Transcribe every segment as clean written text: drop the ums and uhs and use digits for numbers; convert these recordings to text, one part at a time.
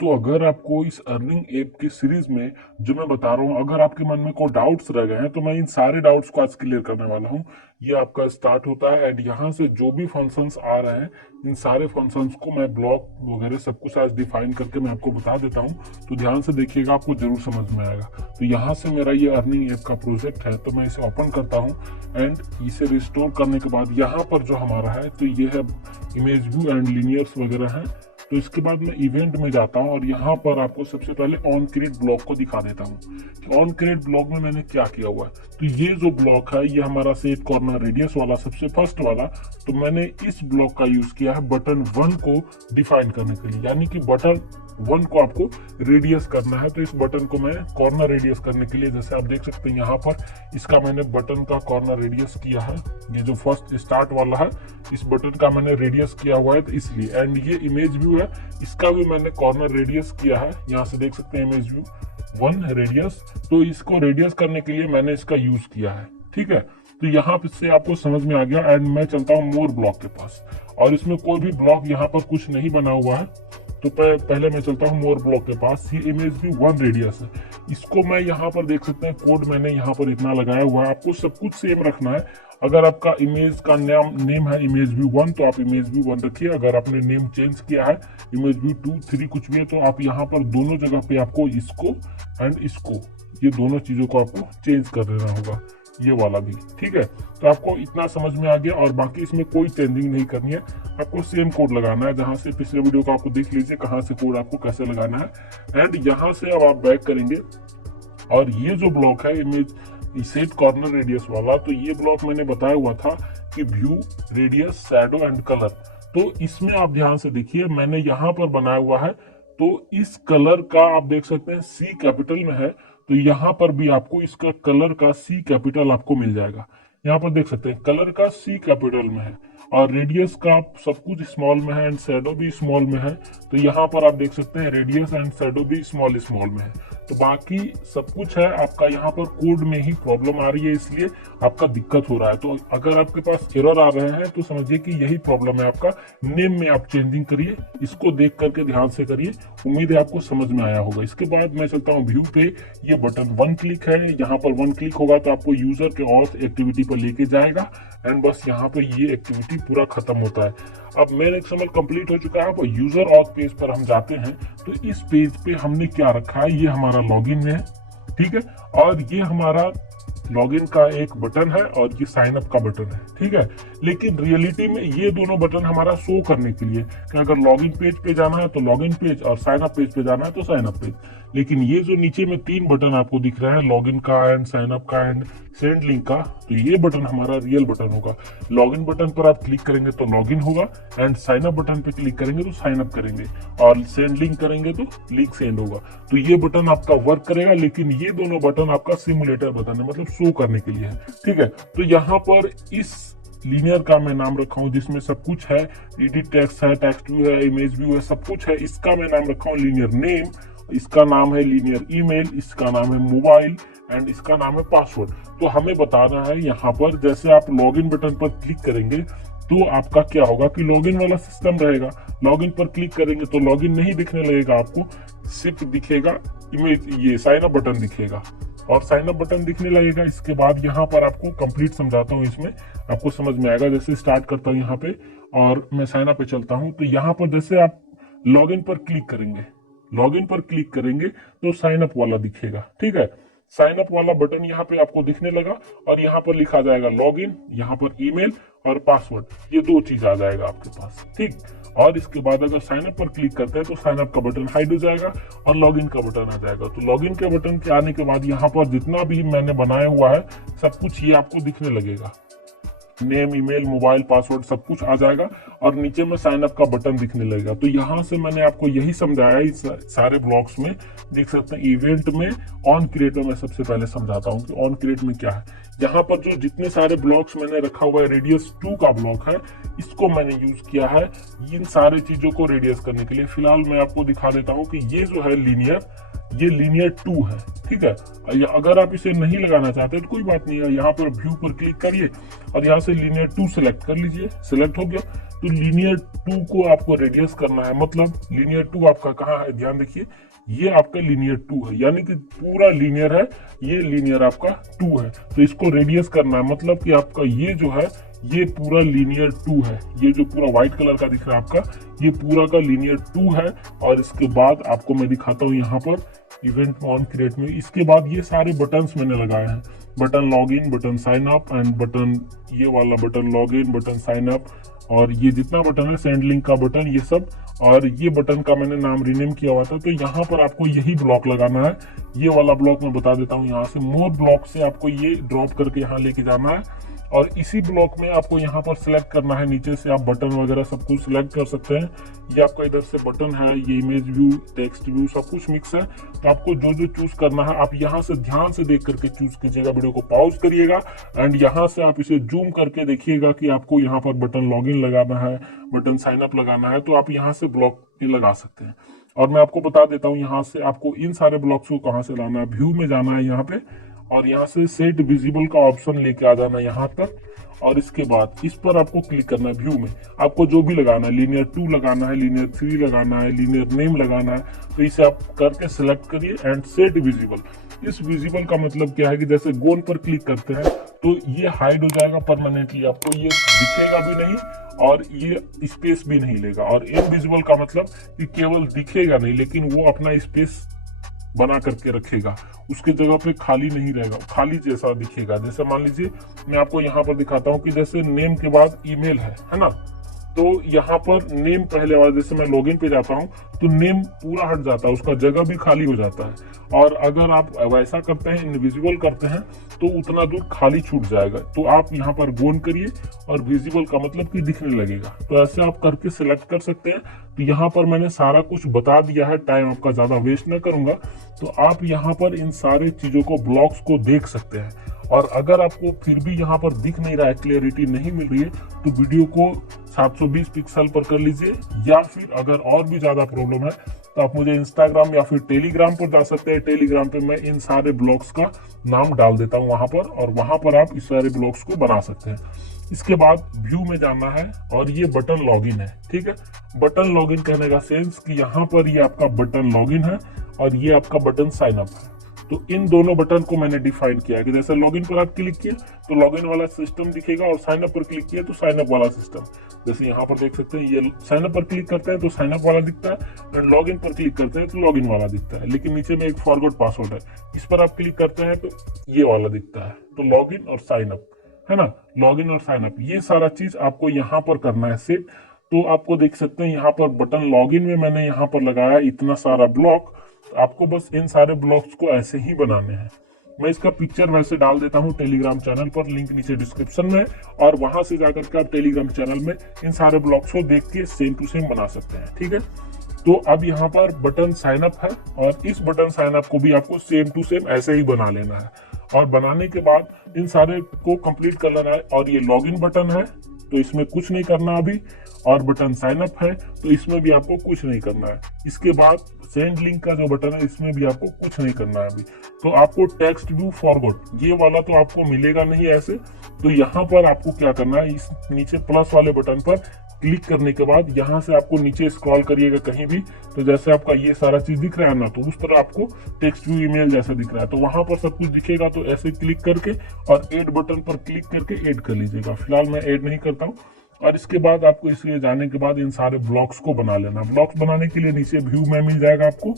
दोस्तों, अगर आपको इस अर्निंग ऐप की सीरीज में जो मैं बता रहा हूँ, अगर आपके मन में कोई डाउट्स रह गए हैं तो मैं इन सारे डाउट्स को आज क्लियर करने वाला हूँ। ये आपका स्टार्ट होता है एंड यहाँ से जो भी फंक्शंस आ रहे हैं, इन सारे फंक्शंस को मैं ब्लॉक वगैरह सब कुछ आज डिफाइन करके मैं आपको बता देता हूँ। तो ध्यान से देखिएगा, आपको जरूर समझ में आएगा। तो यहाँ से मेरा ये अर्निंग ऐप का प्रोजेक्ट है, तो मैं इसे ओपन करता हूँ एंड इसे रिस्टोर करने के बाद यहाँ पर जो हमारा है, तो ये है इमेज व्यू एंड लीनियर्स वगैरह है। तो इसके बाद मैं इवेंट में जाता हूँ और यहाँ पर आपको सबसे पहले ऑन क्रिएट ब्लॉक को दिखा देता हूँ कि ऑन क्रिएट ब्लॉक में मैंने क्या किया हुआ है। तो ये जो ब्लॉक है, ये हमारा सेट कॉर्नर रेडियस वाला सबसे फर्स्ट वाला, तो मैंने इस ब्लॉक का यूज किया है बटन 1 को डिफाइन करने के लिए, यानी कि बटन 1 को आपको रेडियस करना है। तो इस बटन को मैं कॉर्नर रेडियस करने के लिए, जैसे आप देख सकते हैं यहाँ पर, इसका मैंने बटन का कॉर्नर रेडियस किया है। ये जो फर्स्ट स्टार्ट वाला है, इस बटन का मैंने रेडियस किया हुआ है, तो इसलिए। एंड ये इमेज व्यू है, इसका भी मैंने कॉर्नर रेडियस किया है। यहाँ से देख सकते हैं इमेज व्यू 1 रेडियस, तो इसको रेडियस करने के लिए मैंने इसका यूज किया है। ठीक है, तो यहाँ से आपको समझ में आ गया। एंड मैं चलता हूँ मोर ब्लॉक के पास, और इसमें कोई भी ब्लॉक यहाँ पर कुछ नहीं बना हुआ है। तो पहले मैं चलता हूँ मोर ब्लॉक के पास। ये इमेज व्यू 1 रेडियस है, इसको मैं यहाँ पर देख सकते हैं कोड मैंने यहाँ पर इतना लगाया हुआ है। आपको सब कुछ सेम रखना है। अगर आपका इमेज का नेम है इमेज व्यू 1, तो आप इमेज व्यू 1 रखिए। अगर आपने नेम चेंज किया है इमेज व्यू 2, 3 कुछ भी है, तो आप यहाँ पर दोनों जगह पे आपको इसको एंड इसको, ये दोनों चीजों को आपको चेंज कर देना होगा, ये वाला भी। ठीक है, तो आपको इतना समझ में आ गया। और बाकी इसमें कोई चेंजिंग नहीं करनी है, आपको सेम कोड लगाना है। जहां से पिछले वीडियो को आपको देख लीजिए कहाँ से कोड आपको कैसे लगाना है। एंड यहाँ से अब आप बैक करेंगे, और ये जो ब्लॉक है इमेज सेट कॉर्नर रेडियस वाला, तो ये ब्लॉक मैंने बताया हुआ था कि view radius shadow and colour. तो इसमें आप ध्यान से देखिए, मैंने यहाँ पर बनाया हुआ है, तो इस कलर का आप देख सकते हैं C कैपिटल में है, तो यहाँ पर भी आपको इसका कलर का C कैपिटल आपको मिल जाएगा। यहाँ पर देख सकते हैं कलर का C कैपिटल में है, और रेडियस का सब कुछ स्मॉल में है एंड शैडो भी स्मॉल में है। तो यहाँ पर आप देख सकते हैं रेडियस एंड शैडो भी स्मॉल में है। तो बाकी सब कुछ है आपका, यहाँ पर कोड में ही प्रॉब्लम आ रही है, इसलिए आपका दिक्कत हो रहा है। तो अगर आपके पास एरर आ रहे हैं तो समझिए कि यही प्रॉब्लम है आपका। नेम में आप चेंजिंग करिए, इसको देख करके ध्यान से करिए। उम्मीद है आपको समझ में आया होगा। इसके बाद मैं चलता हूँ व्यू पे। ये बटन 1 क्लिक है, यहाँ पर 1 क्लिक होगा तो आपको यूजर के ऑथ एक्टिविटी पर लेके जाएगा। एंड बस यहाँ पे ये एक्टिविटी पूरा खत्म होता है। अब मेरा XML कंप्लीट हो चुका है। अब यूजर ऑथ पेज पर हम जाते हैं, तो इस पेज पे हमने क्या रखा है, ये हमारा लॉगिन है। ठीक है, और ये हमारा लॉगिन का एक बटन है और ये साइन अप का बटन है। ठीक है, लेकिन रियलिटी में ये दोनों बटन हमारा शो करने के लिए कि अगर लॉगिन पेज पे जाना है तो लॉगिन पेज, और साइन अप पेज पे जाना है तो साइन अप पेज। लेकिन ये जो नीचे में 3 बटन आपको दिख रहा है, लॉगिन का एंड साइन अप का एंड सेंड लिंक का, तो ये बटन हमारा रियल बटन होगा। लॉगिन बटन पर आप क्लिक करेंगे तो लॉगिन होगा, एंड साइन अप बटन पे क्लिक करेंगे तो साइन अप करेंगे, और सेंड लिंक करेंगे तो लिंक सेंड होगा। तो ये बटन आपका वर्क करेगा, लेकिन ये दोनों बटन आपका सिमुलेटर बटन है, मतलब शो करने के लिए है। ठीक है, तो यहाँ पर इस लीनियर का मैं नाम रखा हूँ जिसमें सब कुछ है, एडिट टेक्स्ट है, टेक्स्ट व्यू है, इमेज व्यू है, सब कुछ है। इसका मैं नाम रखा हूँ लीनियर नेम, इसका नाम है लीनियर ईमेल, इसका नाम है मोबाइल, एंड इसका नाम है पासवर्ड। तो हमें बताना है यहाँ पर, जैसे आप लॉगिन बटन पर क्लिक करेंगे तो आपका क्या होगा कि लॉगिन वाला सिस्टम रहेगा। लॉगिन पर क्लिक करेंगे तो लॉगिन नहीं दिखने लगेगा आपको, सिर्फ दिखेगा इमेज, ये साइन अप बटन दिखेगा, और साइन अप बटन दिखने लगेगा। इसके बाद यहाँ पर आपको कंप्लीट समझाता हूँ, इसमें आपको समझ में आएगा। जैसे स्टार्ट करता हूँ यहाँ पे और मैं साइन अप पे चलता हूँ, तो यहाँ पर जैसे आप लॉगिन पर क्लिक करेंगे, लॉगिन पर क्लिक करेंगे तो साइन अप वाला दिखेगा। ठीक है, साइन अप वाला बटन यहाँ पे आपको दिखने लगा, और यहाँ पर लिखा जाएगा लॉगिन, यहाँ पर ईमेल और पासवर्ड, ये 2 चीज आ जाएगा आपके पास। ठीक, और इसके बाद अगर साइन अप पर क्लिक करते हैं तो साइन अप का बटन हाइड हो जाएगा और लॉगिन का बटन आ जाएगा। तो लॉगिन के बटन के आने के बाद यहाँ पर जितना भी मैंने बनाया हुआ है सब कुछ ये आपको दिखने लगेगा, नेम, ईमेल, मोबाइल, पासवर्ड सब कुछ आ जाएगा, और नीचे में साइन अप का बटन दिखने लगेगा। तो यहाँ से मैंने आपको यही समझाया इस सारे ब्लॉक्स में। देख सकते हैं इवेंट में ऑन क्रिएट में मैं सबसे पहले समझाता हूँ कि ऑन क्रिएट में क्या है। यहाँ पर जो जितने सारे ब्लॉक्स मैंने रखा हुआ है, रेडियस 2 का ब्लॉक है, इसको मैंने यूज किया है इन सारी चीजों को रेडियस करने के लिए। फिलहाल मैं आपको दिखा देता हूँ कि ये जो है लीनियर, ये लीनियर 2 है। ठीक है, अगर आप इसे नहीं लगाना चाहते तो कोई बात नहीं है, यहाँ पर व्यू पर क्लिक करिए और यहाँ से लीनियर 2 सिलेक्ट कर लीजिए। सिलेक्ट हो गया, तो लीनियर 2 को आपको रेडियस करना है, मतलब लीनियर 2 आपका कहाँ है, ध्यान देखिए, ये आपका लीनियर 2 है, यानी कि पूरा लीनियर है, ये लीनियर आपका 2 है। तो इसको रेडियस करना है, मतलब कि आपका ये जो है ये पूरा लीनियर 2 है, ये जो पूरा व्हाइट कलर का दिख रहा है आपका, ये पूरा का लीनियर 2 है। और इसके बाद आपको मैं दिखाता हूँ यहाँ पर इवेंट ऑन क्रिएट में, इसके बाद ये सारे बटन्स मैंने लगाए हैं, button log in, button sign up and button, ये वाला button log in, button sign up, और ये जितना बटन है सेंड लिंक का बटन, ये सब। और ये बटन का मैंने नाम रीनेम किया हुआ था, तो यहाँ पर आपको यही ब्लॉक लगाना है। ये वाला ब्लॉक मैं बता देता हूँ, यहाँ से मोर ब्लॉक से आपको ये ड्रॉप करके यहाँ लेके जाना है, और इसी ब्लॉक में आपको यहाँ पर सिलेक्ट करना है, नीचे से आप बटन वगैरह सब कुछ सिलेक्ट कर सकते हैं। ये आपका इधर से बटन है, ये इमेज व्यू, टेक्स्ट व्यू, सब कुछ मिक्स है। तो आपको जो जो चूज करना है आप यहाँ से ध्यान से देख करके चूज कीजिएगा, वीडियो को पॉज करिएगा एंड यहाँ से आप इसे जूम करके देखिएगा कि आपको यहाँ पर बटन लॉगिन लगाना है, बटन साइन अप लगाना है, तो आप यहाँ से ब्लॉक पे लगा सकते हैं। और मैं आपको बता देता हूँ यहाँ से आपको इन सारे ब्लॉक्स को कहाँ से लाना है। व्यू में जाना है यहाँ पे, और यहाँ से सेट विजिबल का ऑप्शन लेके आ जाना है यहाँ तक, और इसके बाद इस पर आपको क्लिक करना है। व्यू में आपको जो भी लगाना है, लीनियर 2 लगाना है, लीनियर 3 लगाना है, लीनियर नेम लगाना है, तो इसे आप करके सेलेक्ट करिए एंड सेट विजिबल। इस विजिबल का मतलब क्या है कि जैसे गोल पर क्लिक करते हैं तो ये हाइड हो जाएगा परमानेंटली, आपको ये दिखेगा भी नहीं और ये स्पेस भी नहीं लेगा। और इनविजिबल का मतलब कि केवल दिखेगा नहीं, लेकिन वो अपना स्पेस बना करके रखेगा, उसकी जगह पे खाली नहीं रहेगा, खाली जैसा दिखेगा। जैसे मान लीजिए मैं आपको यहाँ पर दिखाता हूँ कि जैसे नेम के बाद ईमेल है ना, तो यहाँ पर नेम पहले वाला, जैसे मैं लॉगिन पे जाता हूँ तो नेम पूरा हट जाता है, उसका जगह भी खाली हो जाता है। और अगर आप वैसा करते हैं, इनविजिबल करते हैं, तो उतना दूर खाली छूट जाएगा। तो आप यहाँ पर गोन करिए और विजिबल का मतलब कि दिखने लगेगा। तो ऐसे आप करके सिलेक्ट कर सकते हैं। तो यहाँ पर मैंने सारा कुछ बता दिया है, टाइम आपका ज्यादा वेस्ट न करूंगा। तो आप यहाँ पर इन सारे चीजों को, ब्लॉक्स को देख सकते हैं। और अगर आपको फिर भी यहाँ पर दिख नहीं रहा है, क्लियरिटी नहीं मिल रही है, तो वीडियो को 720 पिक्सल पर कर लीजिए, या फिर अगर और भी ज्यादा प्रॉब्लम है तो आप मुझे इंस्टाग्राम या फिर टेलीग्राम पर जा सकते हैं। टेलीग्राम पे मैं इन सारे ब्लॉग्स का नाम डाल देता हूँ वहां पर, और वहां पर आप इस सारे ब्लॉग्स को बना सकते हैं। इसके बाद व्यू में जाना है और ये बटन लॉगिन है, ठीक है। बटन लॉगिन कहने का सेंस कि यहाँ पर ये आपका बटन लॉगिन है और ये आपका बटन साइन अप है। तो इन दोनों बटन को मैंने डिफाइन किया कि जैसे लॉगिन पर आप क्लिक किए तो लॉगिन वाला सिस्टम दिखेगा, और साइन अप पर क्लिक किए तो साइन अप वाला सिस्टम। जैसे यहाँ पर देख सकते हैं, ये साइन अप पर क्लिक करते हैं तो साइन अप वाला दिखता है, एंड लॉगिन पर क्लिक करते हैं तो लॉगिन वाला दिखता है। लेकिन नीचे में एक फॉरगॉट पासवर्ड है, इस पर आप क्लिक करते हैं तो ये वाला दिखता है। तो लॉगिन और साइन अप है ना, लॉगिन और साइन अप, ये सारा चीज आपको यहाँ पर करना है सेट। तो आपको देख सकते हैं यहाँ पर बटन लॉगिन में मैंने यहाँ पर लगाया इतना सारा ब्लॉक। आपको बस इन सारे ब्लॉक्स को ऐसे ही बनाने हैं। मैं इसका पिक्चर वैसे डाल देता हूँ टेलीग्राम चैनल पर, लिंक नीचे डिस्क्रिप्शन में, और वहां से जाकर के आप टेलीग्राम चैनल में इन सारे ब्लॉक्स को देख के सेम टू सेम बना सकते हैं, ठीक है। तो अब यहाँ पर बटन साइन अप है, और इस बटन साइन अप को भी आपको सेम टू सेम ऐसे ही बना लेना है। और बनाने के बाद इन सारे को कंप्लीट कर लेना है। और ये लॉगिन बटन है तो इसमें कुछ नहीं करना अभी, और बटन साइन अप है तो इसमें भी आपको कुछ नहीं करना है। इसके बाद सेंड लिंक का जो बटन है, इसमें भी आपको कुछ नहीं करना है अभी। तो आपको टेक्स्ट व्यू फॉरवर्ड, ये वाला तो आपको मिलेगा नहीं ऐसे। तो यहाँ पर आपको क्या करना है, इस नीचे प्लस वाले बटन पर क्लिक करने के बाद यहाँ से आपको नीचे स्क्रॉल करिएगा कहीं भी, तो जैसे आपका ये सारा चीज दिख रहा है ना, तो उस तरह आपको टेक्स्ट व्यू ईमेल जैसा दिख रहा है, तो वहां पर सब कुछ दिखेगा। तो ऐसे क्लिक करके और ऐड बटन पर क्लिक करके ऐड कर लीजिएगा। फिलहाल मैं ऐड नहीं करता हूँ। और इसके बाद आपको इसके जाने के बाद इन सारे ब्लॉक्स को बना लेना। ब्लॉक्स बनाने के लिए नीचे व्यू में मिल जाएगा आपको,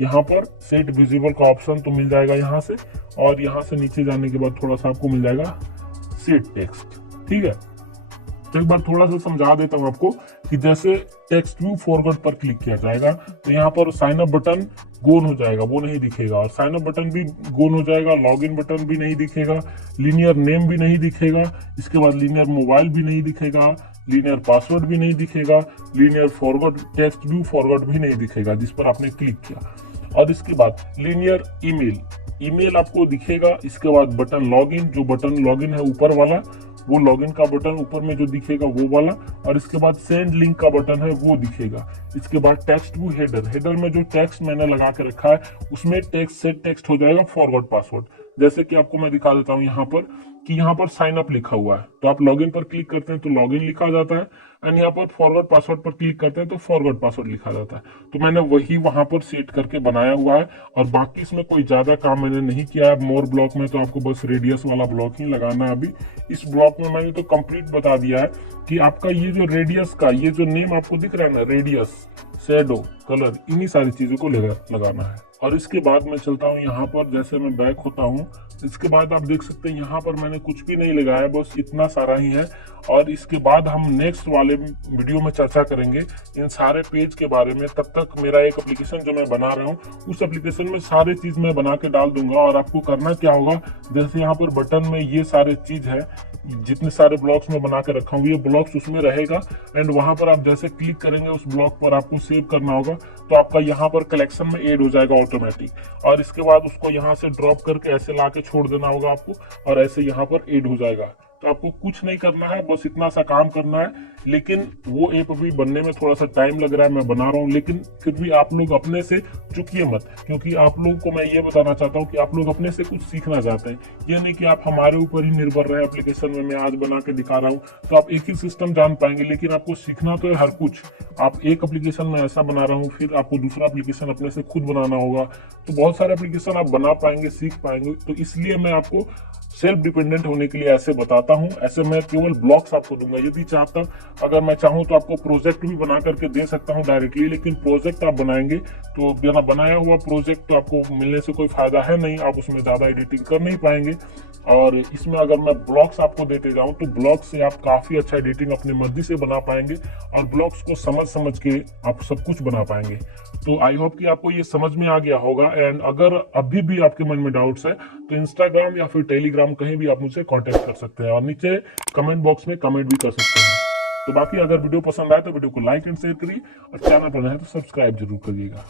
यहाँ पर सेट विजिबल का ऑप्शन तो मिल जाएगा यहाँ से, और यहाँ से नीचे जाने के बाद थोड़ा सा आपको मिल जाएगा सेट टेक्स्ट, ठीक है। तो एक बार थोड़ा सा समझा देता हूँ आपको कि जैसे टेक्स्ट व्यू फॉरवर्ड पर क्लिक किया जाएगा तो यहाँ पर साइन अप बटन गोन हो जाएगा, वो नहीं दिखेगा, और साइन अप बटन भी गोन हो जाएगा, लॉगिन बटन भी नहीं दिखेगा, लीनियर नेम भी नहीं दिखेगा, इसके बाद लीनियर मोबाइल भी नहीं दिखेगा, लीनियर पासवर्ड भी नहीं दिखेगा, linear forward, text view forward भी नहीं दिखेगा जिस पर आपने क्लिक किया। और इसके बाद लीनियर ईमेल आपको दिखेगा। इसके बाद बटन लॉगिन, जो बटन लॉगिन है ऊपर वाला, वो लॉगिन का बटन ऊपर में जो दिखेगा वो वाला, और इसके बाद सेंड लिंक का बटन है वो दिखेगा। इसके बाद टेक्स्ट व्यू हेडर में जो टेक्स्ट मैंने लगा के रखा है उसमें टेक्स्ट सेट टेक्स्ट हो जाएगा फॉरवर्ड पासवर्ड। जैसे कि आपको मैं दिखा देता हूँ यहाँ पर कि यहाँ पर साइन अप लिखा हुआ है, तो आप लॉगिन पर क्लिक करते हैं तो लॉगिन लिखा जाता है, एंड यहाँ पर फॉरवर्ड पासवर्ड पर क्लिक करते हैं तो फॉरवर्ड पासवर्ड लिखा जाता है। तो मैंने वही वहां पर सेट करके बनाया हुआ है, और बाकी इसमें कोई ज्यादा काम मैंने नहीं किया है। मोर ब्लॉक में तो आपको बस रेडियस वाला ब्लॉक ही लगाना है। अभी इस ब्लॉक में मैंने तो कंप्लीट बता दिया है कि आपका ये जो रेडियस का ये जो नेम आपको दिख रहा है ना, रेडियस, शेडो, कलर, इन्हीं सारी चीजों को लगाना है। और इसके बाद मैं चलता हूँ यहाँ पर, जैसे मैं बैक होता हूँ, इसके बाद आप देख सकते हैं यहाँ पर मैंने कुछ भी नहीं लगाया, बस इतना सारा ही है। और इसके बाद हम नेक्स्ट वाले वीडियो में चर्चा करेंगे इन सारे पेज के बारे में। तब तक मेरा एक एप्लीकेशन जो मैं बना रहा हूँ, उस एप्लीकेशन में सारी चीज मैं बना के डाल दूंगा। और आपको करना क्या होगा, जैसे यहाँ पर बटन में ये सारे चीज है, जितने सारे ब्लॉक्स में बना के रखा हूँ, ये ब्लॉक्स उसमें रहेगा। एंड वहां पर आप जैसे क्लिक करेंगे उस ब्लॉक पर, आपको सेव करना होगा, तो आपका यहाँ पर कलेक्शन में ऐड हो जाएगा ऑटोमेटिक। और इसके बाद उसको यहाँ से ड्रॉप करके ऐसे ला के छोड़ देना होगा आपको, और ऐसे यहाँ पर ऐड हो जाएगा। तो आपको कुछ नहीं करना है, बस इतना सा काम करना है। लेकिन वो ऐप अभी बनने में थोड़ा सा टाइम लग रहा है, मैं बना रहा हूँ, लेकिन फिर भी आप लोग अपने से चुकिए मत, क्योंकि आप लोगों को मैं ये बताना चाहता हूँ कि आप लोग अपने से कुछ सीखना चाहते हैं। ये नहीं कि आप हमारे ऊपर ही निर्भर रहे। एप्लीकेशन में मैं आज बना के दिखा रहा हूँ तो आप एक ही सिस्टम जान पाएंगे, लेकिन आपको सीखना तो है हर कुछ। आप एक एप्लीकेशन में ऐसा बना रहा हूँ, फिर आपको दूसरा एप्लीकेशन अपने से खुद बनाना होगा, तो बहुत सारे एप्लीकेशन आप बना पाएंगे, सीख पाएंगे। तो इसलिए मैं आपको सेल्फ डिपेंडेंट होने के लिए ऐसे बताता हूं। ऐसे मैं केवल ब्लॉक्स आपको दूंगा। यदि चाहता, अगर मैं चाहूं तो आपको प्रोजेक्ट भी बना करके दे सकता हूं डायरेक्टली, लेकिन प्रोजेक्ट आप बनाएंगे तो बिना बनाया हुआ प्रोजेक्ट तो आपको मिलने से कोई फायदा है नहीं, आप उसमें ज्यादा एडिटिंग कर नहीं पाएंगे। और इसमें अगर मैं ब्लॉक्स आपको देते जाऊं तो ब्लॉक्स से आप काफी अच्छा एडिटिंग अपनी मर्जी से बना पाएंगे, और ब्लॉक्स को समझ समझ के आप सब कुछ बना पाएंगे। तो आई होप कि आपको ये समझ में आ गया होगा। एंड अगर अभी भी आपके मन में डाउट्स है तो इंस्टाग्राम या फिर टेलीग्राम कहीं भी आप मुझसे कांटेक्ट कर सकते हैं, और नीचे कमेंट बॉक्स में कमेंट भी कर सकते हैं। तो बाकी अगर वीडियो पसंद आए तो वीडियो को लाइक एंड शेयर करिए, और चैनल पर नए हैं तो सब्सक्राइब जरूर करिएगा।